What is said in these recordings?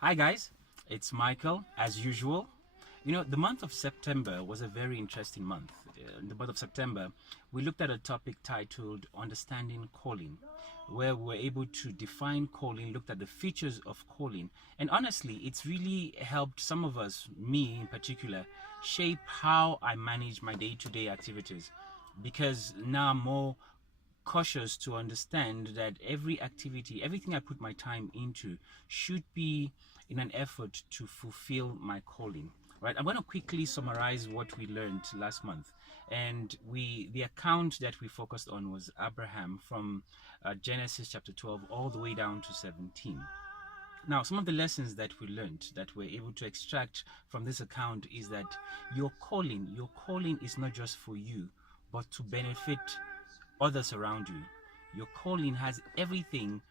Hi guys, it's Michael as usual. The month of September was a very interesting month. In the month of September, we looked at a topic titled Understanding Calling, where we were able to define calling, looked at the features of calling, and honestly, it's really helped some of us, me in particular, shape how I manage my day-to-day activities, because now I'm more cautious to understand that every activity, everything I put my time into should be in an effort to fulfill my calling. Right, I'm going to quickly summarize what we learned last month, and the account that we focused on was Abraham from Genesis chapter 12 all the way down to 17. Now, some of the lessons that we learned, that we're able to extract from this account, is that your calling is not just for you, but to benefit others around you. Your calling has everything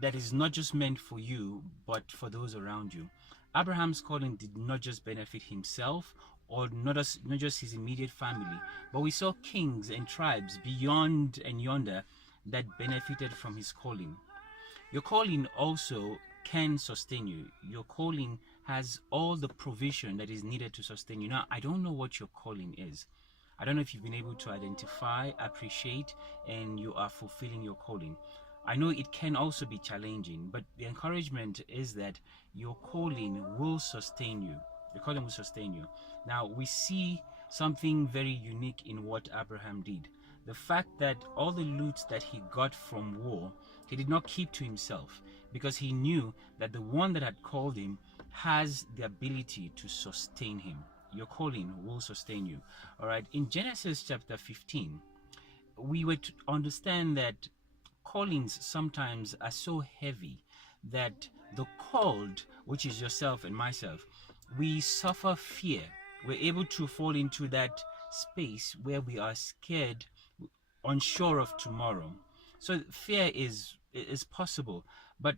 that is not just meant for you, but for those around you. Abraham's calling did not just benefit himself or not just his immediate family, but we saw kings and tribes beyond and yonder that benefited from his calling. Your calling also can sustain you. Your calling has all the provision that is needed to sustain you. Now, I don't know what your calling is. I don't know if you've been able to identify, appreciate, and you are fulfilling your calling. I know it can also be challenging, but the encouragement is that your calling will sustain you. Your calling will sustain you. Now, we see something very unique in what Abraham did. The fact that all the loot that he got from war, he did not keep to himself, because he knew that the one that had called him has the ability to sustain him. Your calling will sustain you. All right. In Genesis chapter 15, we were to understand that callings sometimes are so heavy that the called, which is yourself and myself, we suffer fear. We're able to fall into that space where we are scared, unsure of tomorrow. So fear is possible, but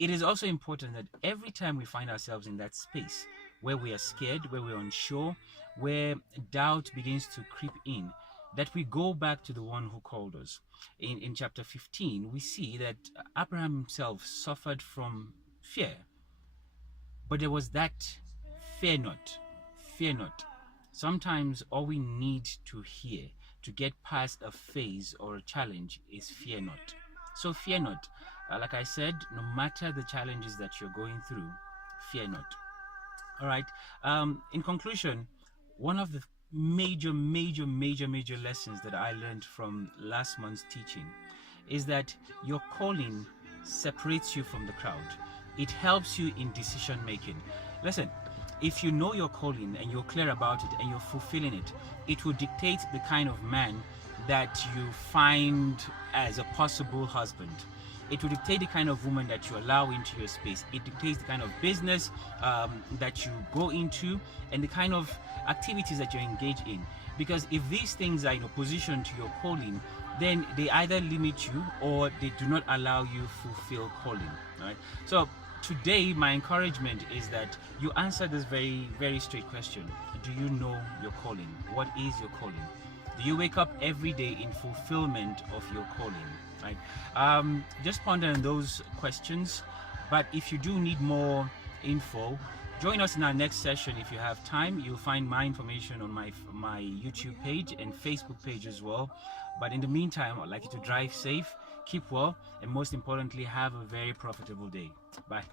it is also important that every time we find ourselves in that space where we are scared, where we're unsure, where doubt begins to creep in, that we go back to the one who called us. In chapter 15, we see that Abraham himself suffered from fear, but there was that fear not, fear not. Sometimes all we need to hear to get past a phase or a challenge is fear not. So fear not. Like I said, no matter the challenges that you're going through, fear not. All right. In conclusion, one of the major lessons that I learned from last month's teaching is that your calling separates you from the crowd. It helps you in decision making. Listen, if you know your calling and you're clear about it and you're fulfilling it, it will dictate the kind of man that you find as a possible husband. It will dictate the kind of woman that you allow into your space. It dictates the kind of business that you go into and the kind of activities that you engage in. Because if these things are in opposition to your calling, then they either limit you or they do not allow you fulfill calling. Right? So today, my encouragement is that you answer this very straight question. Do you know your calling? What is your calling? Do you wake up every day in fulfillment of your calling? Right? Just ponder on those questions. But if you do need more info, join us in our next session if you have time. You'll find my information on my YouTube page and Facebook page as well. But in the meantime, I'd like you to drive safe, keep well, and most importantly, have a very profitable day. Bye.